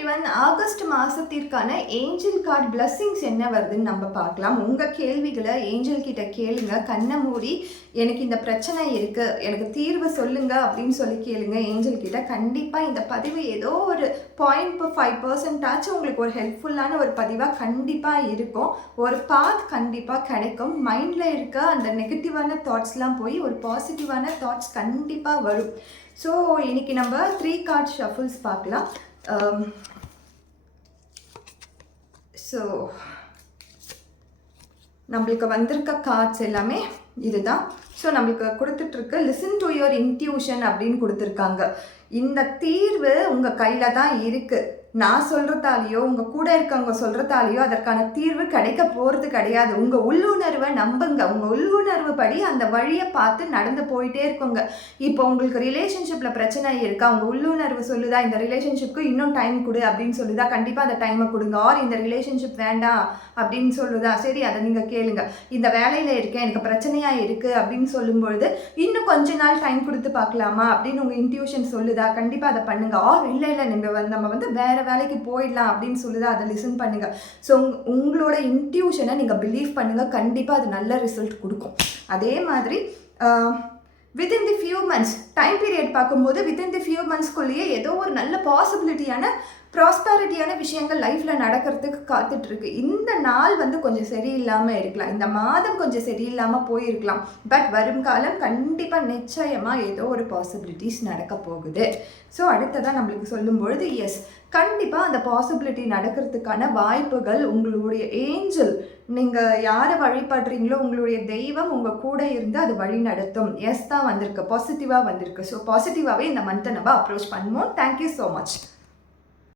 Everyone, August மாதத்திற்கான angel card blessings என்ன வருதுன்னு நம்ம பார்க்கலாம். உங்கள் கேள்விகளை ஏஞ்சல் கிட்ட கேளுங்க. கண்ணை மூடி எனக்கு இந்த பிரச்சனை இருக்குது, எனக்கு தீர்வு சொல்லுங்க அப்படின்னு சொல்லி கேளுங்க ஏஞ்சல் கிட்ட. கண்டிப்பாக இந்த பதிவு ஏதோ ஒரு 0.5% உங்களுக்கு ஒரு ஹெல்ப்ஃபுல்லான ஒரு பதிவாக கண்டிப்பாக இருக்கும். ஒரு பாத் கண்டிப்பாக கிடைக்கும். மைண்டில் இருக்க அந்த நெகட்டிவான தாட்ஸ்லாம் போய் ஒரு பாசிட்டிவான தாட்ஸ் கண்டிப்பாக வரும். ஸோ இன்னைக்கு நம்ம 3 கார்ட் ஷஃபிள்ஸ் பார்க்கலாம். ஸோ நம்மளுக்கு வந்திருக்க கார்ட்ஸ் எல்லாமே இதுதான். ஸோ நம்மளுக்கு கொடுத்துட்ருக்கு லிசன் டு யுவர் இன்ட்யூஷன் அப்படின்னு கொடுத்துருக்காங்க. இந்த தீர்வு உங்கள் கையில் தான் இருக்குது. நான் சொல்கிறதாலேயோ உங்கள் கூட இருக்கவங்க சொல்கிறதாலேயோ அதற்கான தீர்வு கிடைக்க போகிறது கிடையாது. உங்கள் உள்ளுணர்வை நம்புங்க. உங்கள் உள்ளுணர்வு படி அந்த வழியை பார்த்து நடந்து போயிட்டே இருக்குங்க. இப்போ உங்களுக்கு ரிலேஷன்ஷிப்பில் பிரச்சனை இருக்கா, உங்கள் உள்ளுணர்வு சொல்லுதா இந்த ரிலேஷன்ஷிப்க்கு இன்னும் டைம் கொடு அப்படின்னு சொல்லுதா, கண்டிப்பாக அந்த டைமை கொடுங்க. ஆர் இந்த ரிலேஷன்ஷிப் வேண்டாம் அப்படின்னு சொல்லுதா, சரி அதை நீங்கள் கேளுங்க. இந்த வேலையில் இருக்கேன், எனக்கு பிரச்சனையாக இருக்குது அப்படின்னு சொல்லும்பொழுது இன்னும் கொஞ்ச நாள் டைம் கொடுத்து பார்க்கலாமா அப்படின்னு உங்கள் இன்ட்யூஷன் சொல்லுதா, கண்டிப்பாக அதை பண்ணுங்க. ஆர் இல்லை நம்ம வந்து வேறு வேலைக்கு போயிடலாம் அப்படின்னு சொல்லுதா, அதை லிசன் பண்ணுங்க. ஸோ உங்களோட இன்ட்யூஷனை நீங்கள் பிலீவ் பண்ணுங்க. கண்டிப்பாக அது நல்ல ரிசல்ட் கொடுக்கும். அதே மாதிரி வித்தின் தி ஃபியூ மந்த்ஸ் டைம் பீரியட் பார்க்கும்போது வித்தின் தி ஃபியூ மந்த்ஸ்க்குள்ளேயே ஏதோ ஒரு நல்ல பாசிபிலிட்டியான ப்ராஸ்பரிட்டியான விஷயங்கள் லைஃப்பில் நடக்கிறதுக்கு காத்துட்ருக்கு. இந்த நாள் வந்து கொஞ்சம் சரியில்லாமல் இருக்கலாம், இந்த மாதம் கொஞ்சம் சரியில்லாமல் போயிருக்கலாம். பட் வரும் காலம் கண்டிப்பாக நிச்சயமாக ஏதோ ஒரு பாசிபிலிட்டிஸ் நடக்க போகுது. ஸோ அடுத்ததாக நம்மளுக்கு சொல்லும்பொழுது எஸ், கண்டிப்பாக அந்த பாசிபிலிட்டி நடக்கிறதுக்கான வாய்ப்புகள் உங்களுடைய ஏஞ்சல், நீங்கள் யாரை வழிபடுறீங்களோ உங்களுடைய தெய்வம் உங்கள் கூட இருந்து அது வழி நடத்தும். எஸ் தான் வந்திருக்கு, பாசிட்டிவாக வந்திருக்கு. ஸோ பாசிட்டிவாகவே இந்த மந்த்தை நம்ம அப்ரோச் பண்ணுவோம். Thank you so much.